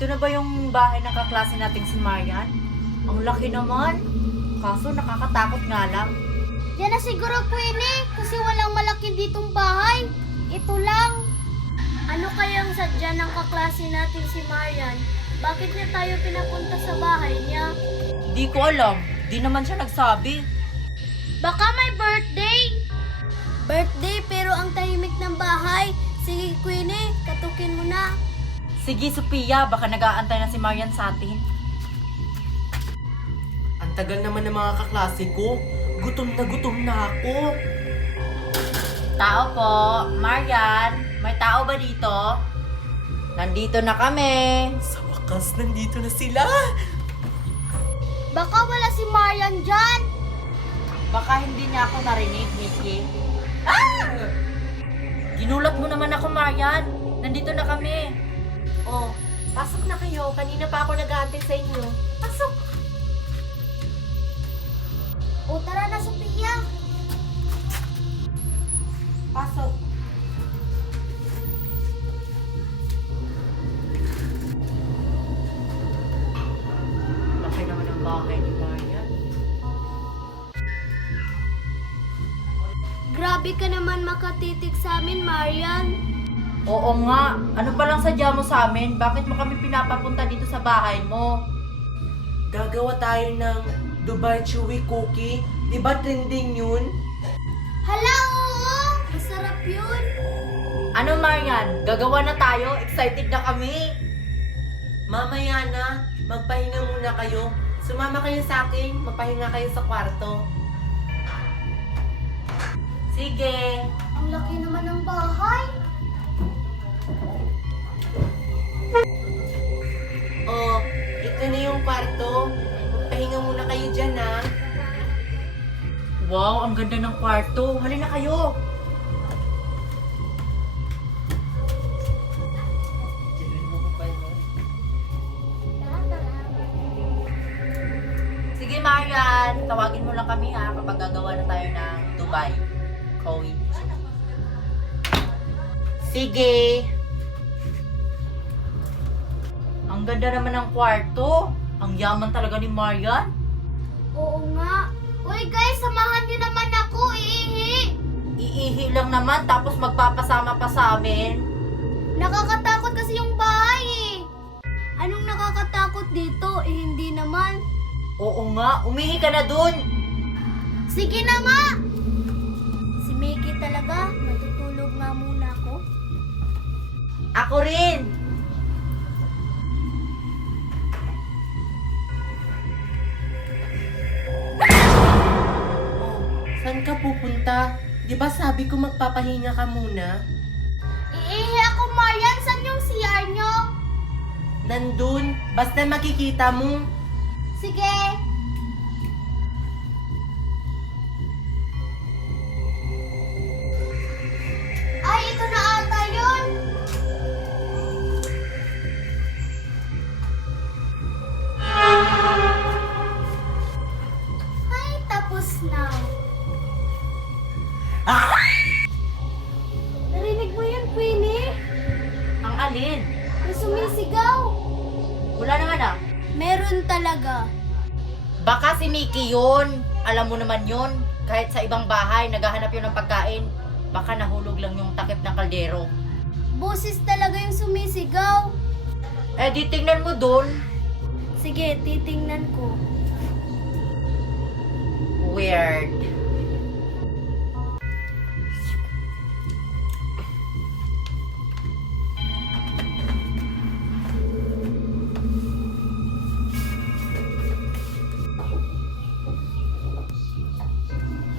Ito na ba yung bahay ng kaklase nating si Marian? Ang laki naman. Kaso nakakatakot nga lang. Yan na siguro, Queenie, kasi walang malaki ditong bahay. Ito lang. Ano kayang sadya ng kaklase natin si Marian? Bakit niya tayo pinapunta sa bahay niya? Di ko alam. Di naman siya nagsabi. Baka may birthday. Birthday pero ang tahimik ng bahay. Sige, Queenie, katukin mo na. Sige, Sophia, baka nag-aantay na si Marian sa atin. Ang tagal naman ng mga kaklase ko. Gutom na ako. Tao po. Marian, may tao ba dito? Nandito na kami. Sa wakas, nandito na sila. Baka wala si Marian dyan. Baka hindi niya ako narinig, Nikki. Ah! Ginulat mo naman ako, Marian. Nandito na kami. Oh, pasok na kayo. Kanina pa ako nag-aantay sa inyo. Pasok! O tara na, Sophia. Pasok. Laki naman ang bahay ni Marian. Grabe ka naman makatitig sa amin, Marian. Oo nga. Ano pa lang sadya mo sa amin? Bakit mo kami pinapapunta dito sa bahay mo? Gagawa tayo ng Dubai Chewy Cookie. Diba trending yun? Hala, oo! Masarap yun. Ano, Marian? Gagawa na tayo? Excited na kami. Mamaya na, magpahinga muna kayo. Sumama kayo sa akin, mapahinga kayo sa kwarto. Sige. Ang laki naman ng bahay. Oh, ito na yung kwarto. Magpahinga muna kayo dyan, ha? Wow, ang ganda ng kwarto. Halina kayo. Sige, Marian. Tawagin mo lang kami ha kapag gagawa na tayo ng Dubai. Kowi. Sige. Ang ganda naman ng kwarto. Ang yaman talaga ni Marian. Oo nga. Uy guys, samahan niyo naman ako, iihi. Iihi lang naman tapos magpapasama pa sa amin. Nakakatakot kasi yung bahay eh. Anong nakakatakot dito? Eh hindi naman. Oo nga, umihi ka na dun. Sige na nga! Si Mickey talaga, matutulog nga muna ako. Ako rin. Oh, saan ka pupunta? Di ba sabi ko magpapahinga ka muna? Iihi ako, Marian. Saan yung CR nyo? Nandun, basta makikita mo. Sige. Ay, ito na ata yun. Ay, tapos na. Narinig mo yun, Queenie? Ang alin? May sumisigaw. Wala naman ah. Meron talaga. Baka si Mickey yun. Alam mo naman yun. Kahit sa ibang bahay, naghahanap yun ng pagkain. Baka nahulog lang yung takip ng kaldero. Boses talaga yung sumisigaw. Eh, di tingnan mo dun. Sige, titingnan ko. Weird.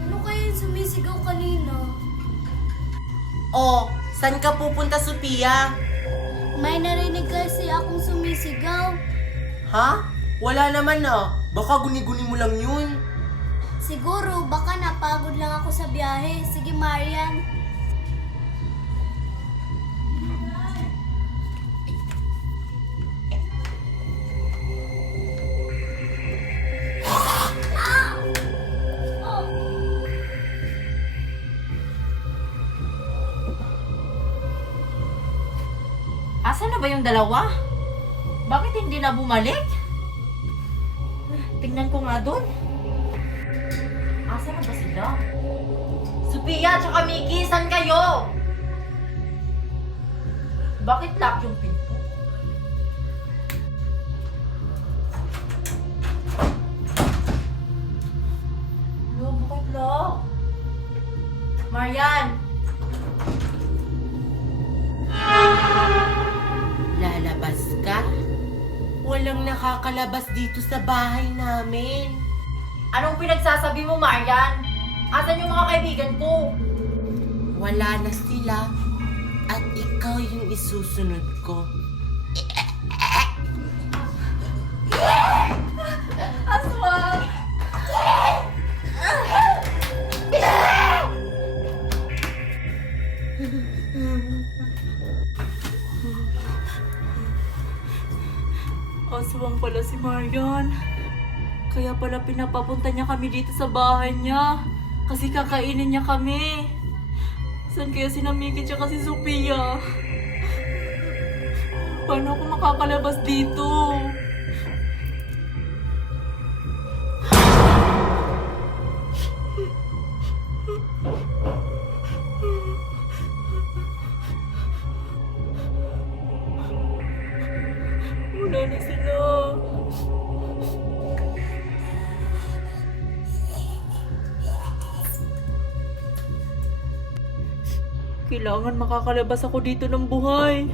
Ano kaya yung sumisigaw kanina? Oh, saan ka pupunta, Sophia? May narinig kasi akong sumisigaw. Ha? Wala naman ah. Baka guni-guni mo lang yun. Siguro, baka napagod lang ako sa biyahe. Sige, Marian. Asan na ba yung dalawa? Bakit hindi na bumalik? Tingnan ko nga doon. Asa na ba sila? Sophia tsaka Mickey, saan kayo? Bakit lock yung pinto? Hello, bakit lock? Marian! Lalabas ka? Walang nakakalabas dito sa bahay namin. Anong pinagsasabi mo, Marian? Asan yung mga kaibigan ko? Wala na sila. At ikaw yung isusunod ko. Aswang! Aswang pala si Marian. Kaya pala pinapapunta niya kami dito sa bahay niya. Kasi kakainin niya kami. Saan kaya si Namiki tsaka si Sophia? Paano ako makakalabas dito? Wala na sila. Kailangan makakalabas ako dito ng buhay.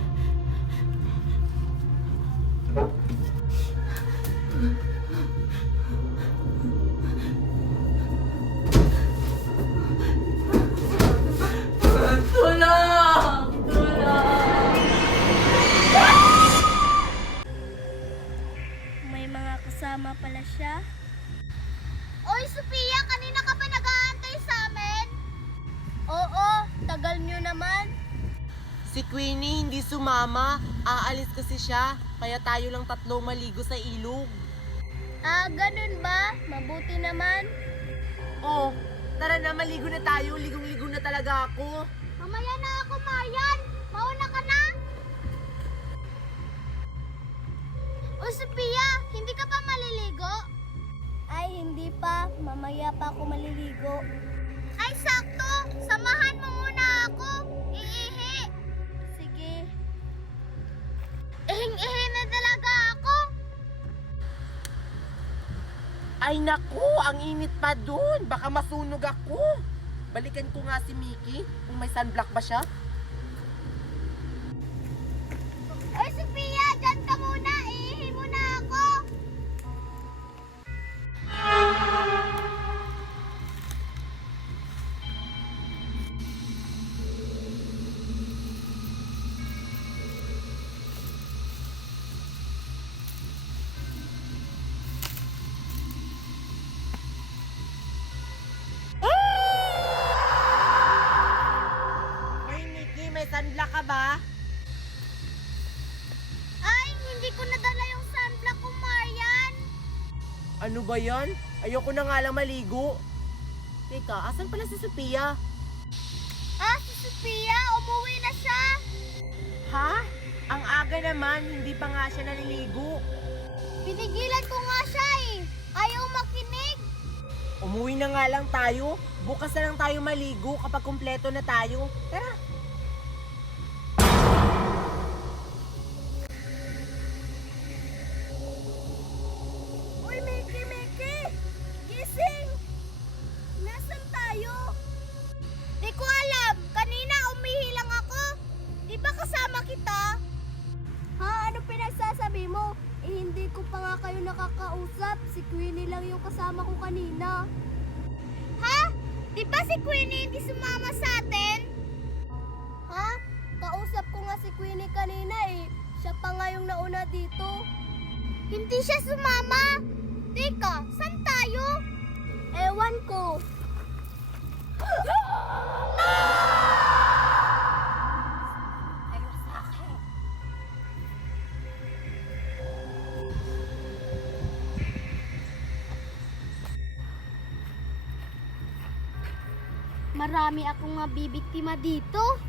Tulong! Tulong! May mga kasama pala siya. Oy, Sophia! Kanina ka pa nag-aantay sa amin? Oo, tagal nyo naman. Si Queenie hindi sumama. Aalis kasi siya. Kaya tayo lang tatlong maligo sa ilog. Ah, ganun ba? Mabuti naman. Oh, tara na, maligo na tayo. Ligong-ligo na talaga ako. Mamaya na ako, Marian. Mauna ka na. O, Sophia, hindi ka pa maliligo? Ay, hindi pa. Mamaya pa ako maliligo. Ay, sakto. Samahan mo muna ako. Iihi. Sige. Ihing-ihi na talaga ako. Ay naku, ang init pa dun. Baka masunog ako. Balikan ko nga si Mickey. Kung may sunblock ba siya? Oy, Sophia, dyan ka muna. Iihi muna ako. Ay, Mickey, may sunblock ka ba? Ay, hindi ko nadala yung sunblock ko, Marian. Ano ba yan? Ayoko na nga lang maligo. Teka, asan pala si Sophia? Ah, si Sophia, umuwi na siya. Ha? Ang aga naman, hindi pa nga siya naliligo. Pinigilan ko nga siya eh. Ayaw makinig. Umuwi na nga lang tayo. Bukas na lang tayo maligo kapag kumpleto na tayo. Tara. Uy, Mickey! Gising! Nasaan tayo? Di ko alam. Kanina umihi lang ako. Di ba kasama kita? Ha? Ano pinagsasabi mo? Eh, hindi ko pa nga kayo nakakausap. Si Queenie lang yung kasama ko kanina. Ha? Di ba si Queenie hindi sumama sa atin? Ha? Kausap ko nga si Queenie kanina eh. Siya pa nga yung nauna dito. Hindi siya sumama. Teka, saan tayo? Ewan ko. Marami akong mabibiktima dito.